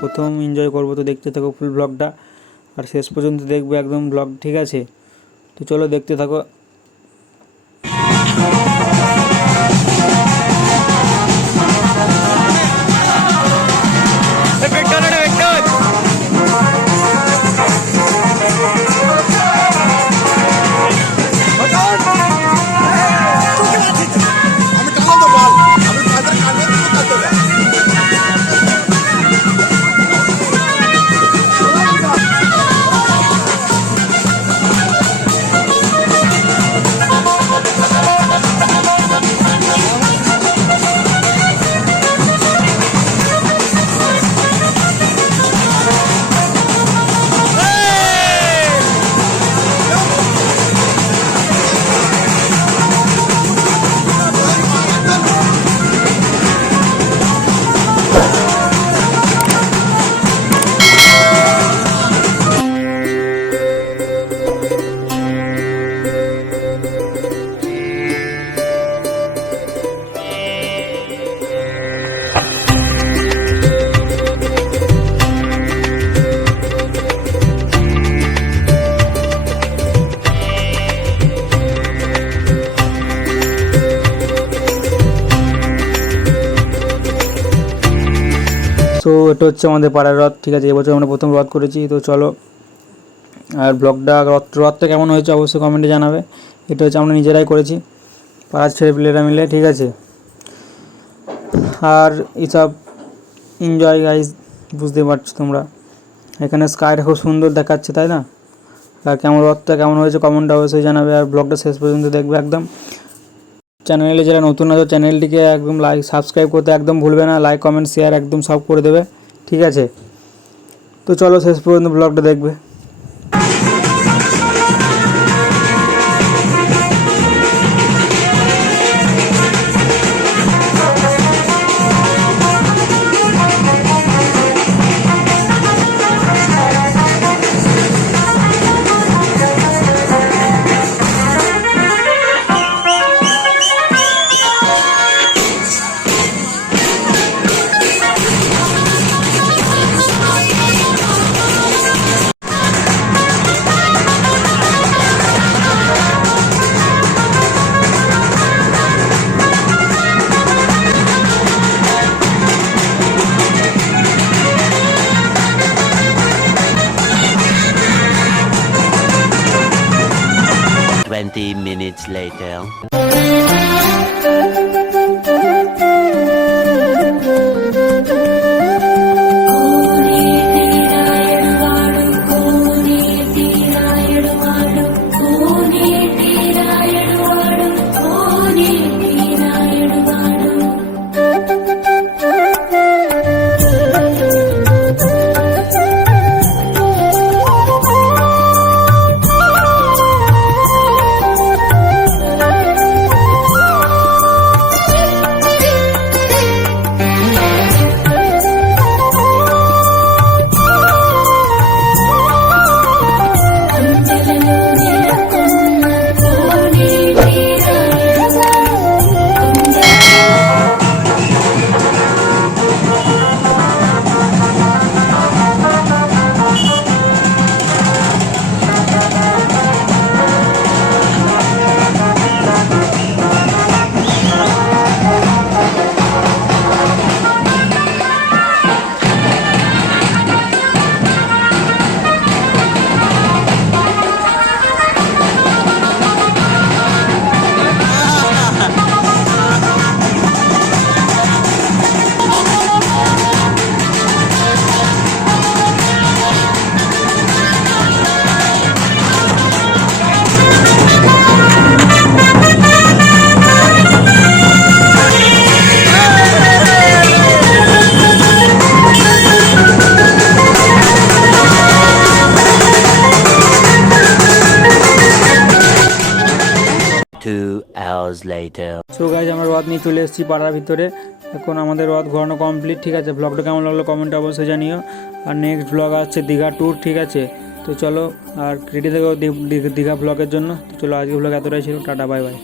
প্রথম এনজয় করবো, তো দেখতে থাকো ফুল ব্লগটা আর শেষ পর্যন্ত দেখবে একদম ব্লগ, ঠিক আছে? তো চলো দেখতে থাকো। সো এটা হচ্ছে আমাদের পাড়ার রথ, ঠিক আছে? এবছর আমরা প্রথম রথ করেছি। তো চলো, আর ব্লগটা রথটা কেমন হয়েছে অবশ্যই কমেন্টে জানাবে। এটা হচ্ছে আমরা নিজেরাই করেছি, পাড়ার ছেলেপিলেরা মিলে, ঠিক আছে? আর এইসব এনজয় গাইজ, বুঝতে পারছো তোমরা। এখানে স্কাইটা খুব সুন্দর দেখাচ্ছে, তাই না? আর রথটা কেমন হয়েছে কমেন্টে অবশ্যই জানাবে, আর ব্লগটা শেষ পর্যন্ত দেখবে একদম। চ্যানেলে যারা নতুন আছে চ্যানেলটিকে একদম সাবস্ক্রাইব করতে একদম ভুলবে না, লাইক কমেন্ট শেয়ার একদম সব করে দেবে, ঠিক আছে? তো চলো শেষ পর্যন্ত ব্লগটা দেখবে। Minutes later. hours later. So guys আমরা রথ নিয়ে চলে এসেছি পাড়ার ভিতরে। এখন আমাদের রথ ঘোরানো কমপ্লিট, ঠিক আছে? ব্লগটা কেমন লাগলো কমেন্টে অবশ্যই জানিও। আর নেক্সট ব্লগ আসছে দীঘা ট্যুর, ঠিক আছে? তো চলো, আর রেডি থেকো দীঘা ব্লগের জন্য। তো চলো, আজকে ব্লগ এতটাই ছিল, টাটা বাই বাই।